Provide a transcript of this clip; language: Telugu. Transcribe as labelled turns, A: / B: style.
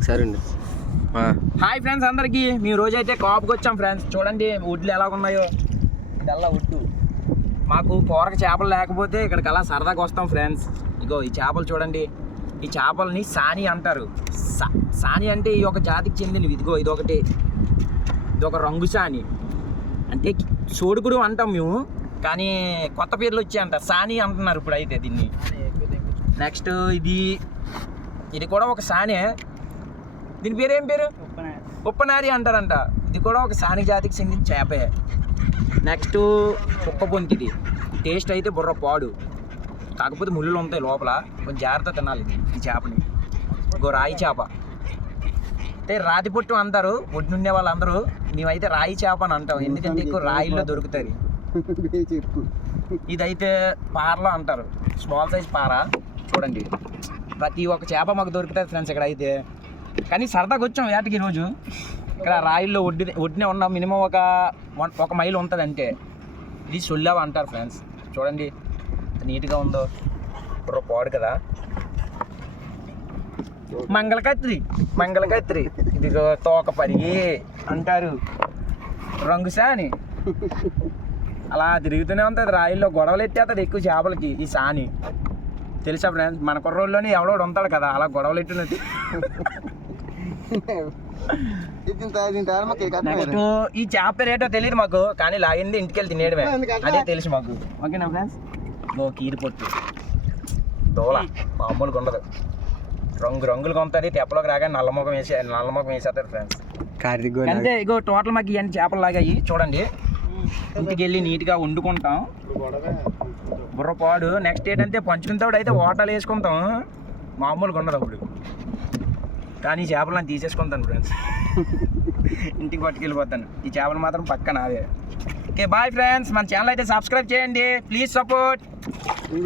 A: సరే అండి
B: హాయ్ ఫ్రెండ్స్ అందరికి. మీ రోజు అయితే కాపుకి వచ్చాం ఫ్రెండ్స్ చూడండి వుడ్లు ఎలా ఉన్నాయో. ఇదల్లా వుడ్డు మాకు కూరక చేపలు లేకపోతే ఇక్కడికి అలా సరదాగా వస్తాం ఫ్రెండ్స్ ఇగో ఈ చేపలు చూడండి. ఈ చేపల్ని సాని అంటారు. సా- సాని అంటే ఈ ఒక జాతికి చెందినవి. ఇదిగో ఇదొకటి. ఇదొక రంగు సాని. అంటే సోడుకుడు అంటాం మేము. కానీ కొత్త పేర్లు వచ్చాయంట. సాని అంటున్నారు ఇప్పుడు అయితే దీన్ని నెక్స్ట్ ఇది ఇది కూడా ఒక సానే. దీని పేరు ఏం పేరు? ఉప్పనారి అంటారంట. ఇది కూడా ఒక సాని జాతికి చెందిన చేపే. నెక్స్ట్ కుక్క పొంతిది టేస్ట్ అయితే బుర్ర పాడు. కాకపోతే ముళ్ళులు ఉంటాయి లోపల. కొంచెం జాగ్రత్త తినాలి ఈ చేపని. ఇంకో రాయి చేప. అంటే రాతి పొట్టు అంటారు ఒడ్డుండే వాళ్ళందరూ. మేమైతే రాయి చేప అని అంటాం. ఎందుకంటే ఎక్కువ రాయిల్లో దొరుకుతుంది ఇదైతే పారలో అంటారు. స్మాల్ సైజ్ పార. చూడండి. ప్రతి ఒక్క చేప మాకు దొరుకుతుంది ఫ్రెండ్స్ ఇక్కడ అయితే కానీ సరదాగా వచ్చాం వేటకి ఈరోజు. ఇక్కడ రాయిల్లో ఒడ్డి ఒడ్డినే ఉన్నాం. మినిమం ఒక వన్ ఒక మైల్ ఉంటుంది అంటే ఇది సొల్లావ అంటారు ఫ్రెండ్స్. చూడండి ఎంత నీట్గా ఉందో. ఇప్పుడు పాడు కదా. మంగళకత్రి మంగళకత్రి. ఇదిగో తోక పరిగి అంటారు. రంగు సాని. అలా తిరుగుతూనే ఉంటుంది. రాయిల్లో గొడవలు ఎట్టేస్తుంది ఎక్కువ చేపలకి ఈ సాని. తెలుసా ఫ్రెండ్స్ మన కుర్రోళ్ళలోనే ఎవడోడు ఉంటాడు కదా అలా గొడవలు ఎట్టినట్టు నెక్స్ట్ ఈ చేప రేటో తెలియదు మాకు కానీ లాగింది ఇంటికి వెళ్ళి తినేయడమే. అదే తెలుసు మాకు. ఓకేనా ఫ్రెండ్స్ ఓ కీరి పొట్టు. దోల. మామూలుగా ఉండదు. రంగు రంగులు కొంతది తెప్పలోకి రాగానే నల్లముఖం వేసి నల్లముఖం వేసేస్తారు ఫ్రెండ్స్ అంతే ఇగో టోటల్ మాకు ఇవన్నీ చేపలు లాగాయి. చూడండి. ఇంటికి వెళ్ళి నీట్గా వండుకుంటాం. బుర్రపాడు. నెక్స్ట్ ఏంటంటే పంచుకుంటాడు అయితే ఓటాలు వేసుకుంటాం. మామూలుగా ఉండదు అప్పుడు. కానీ ఈ చేపలు నేను తీసేసుకుంటాను ఫ్రెండ్స్. ఇంటికి పట్టుకెళ్ళిపోతాను. ఈ చేపలు మాత్రం పక్కన అదే ఓకే బాయ్ ఫ్రెండ్స్ మన ఛానల్ అయితే సబ్స్క్రైబ్ చేయండి. Please support